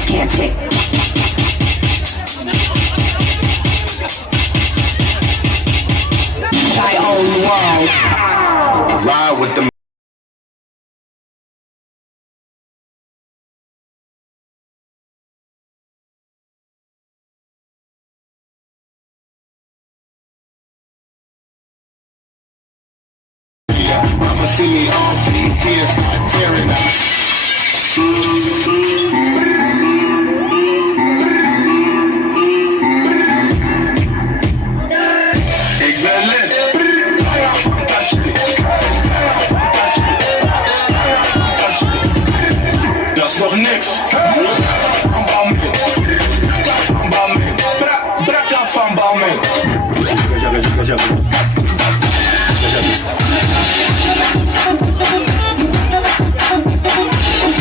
else can't take. I own the world. Ride with the I'ma see me on BTS, not tearing up. Ik ben lid. Dat is nog niks. Van Balmain. Van Balmain. Brak van Balmain.